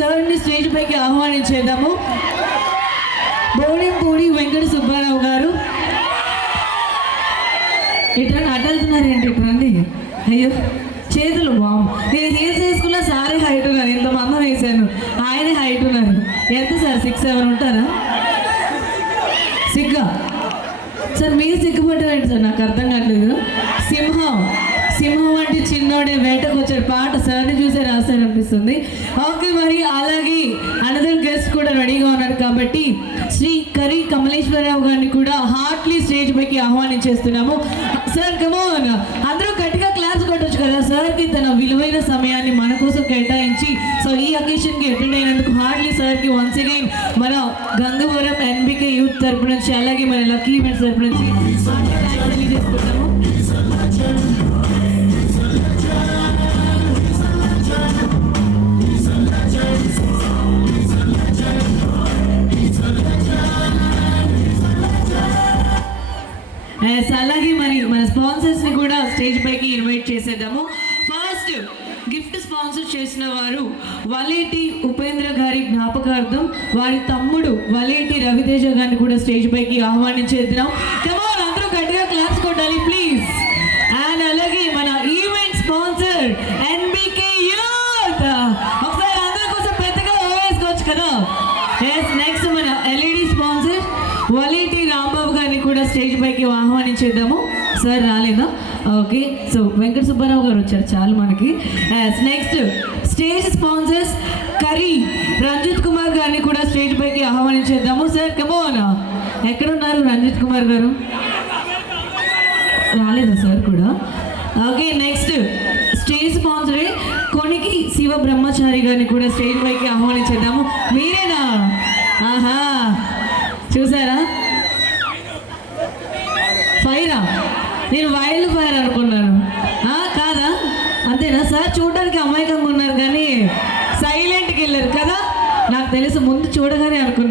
సార్ని స్టేజ్ పైకి ఆహ్వానించేద్దాము బోడెంపూడి వెంకట సుబ్బారావు గారు. ఇట్లా అటలుతున్నారు ఏంటి ఇట్రండి అయ్యో చేతులు బామ్ నేను హీల్స్ వేసుకున్న సారే హైట్ ఉన్నారు. ఇంత మందం వేసాను ఆయనే హైట్ ఉన్నారు. ఎంత సార్? సిక్స్ సెవెన్ ఉంటారా? సిగ్గా? సార్ మీరు సిగ్గుపడ్డారండి సార్? నాకు అర్థం కావట్లేదు. సింహం. సింహం అంటే చిన్నోడే వేటకు వచ్చాడు. పాట అనిపిస్తుంది ఓకే మరి అలాగే అనదర్ గెస్ట్ కూడా రెడీగా ఉన్నారు కాబట్టి శ్రీ కరి కమలేశ్వరరావు గారిని కూడా హార్ట్లీ స్టేజ్ పైకి ఆహ్వానించేస్తున్నాము సార్ కమోన్ అందరూ గట్టిగా క్లాస్ కొట్టచ్చు కదా. సార్కి తన విలువైన సమయాన్ని మన కోసం కేటాయించి సో ఈ అకేషన్కి అటెండ్ అయినందుకు హార్ట్లీ సార్కి వన్స్ అగైన్ మన గంగవరం ఎన్బికే యూత్ తరపు నుంచి అలాగే మన లక్కీ ఈవెంట్స్ తరపు నుంచి. Uh, అలాగే మరి మన స్పాన్సర్స్ని కూడా స్టేజ్ పైకి ఇన్వైట్ చేసేద్దాము. ఫస్ట్ గిఫ్ట్ స్పాన్సర్ చేసిన వారు వలేటి ఉపేంద్ర గారి జ్ఞాపకార్థం వారి తమ్ముడు వలేటి రవితేజ గారిని కూడా స్టేజ్ పైకి ఆహ్వానించేద్దాం. కూడా స్టేజ్ పైకి ఆహ్వానించేద్దాము. సార్ రాలేదా? ఓకే. సో వెంకట సుబ్బారావు గారు వచ్చారు. చాలు మనకి. Next stage sponsors curry Ranjith Kumar గారిని కూడా స్టేజ్ పైకి ఆహ్వానించేద్దాము. సార్ కమోనా ఎక్కడున్నారు రంజిత్ కుమార్ గారు? రాలేదా సార్ కూడా? ఓకే నెక్స్ట్ స్టేజ్ స్పాన్సరే కొనికి శివ బ్రహ్మచారి గారిని కూడా స్టేజ్ పైకి ఆహ్వానించేద్దాము. మీరేనా? ఆహా. చూసారా? పైన. నేను వైల్డ్ ఫైర్ అనుకున్నాను. కాదా? అంతేనా? సార్ చూడడానికి అమాయకంగా ఉన్నారు కానీ సైలెంట్కి వెళ్ళారు కదా? నాకు తెలుసు ముందు చూడగానే అనుకున్నాను.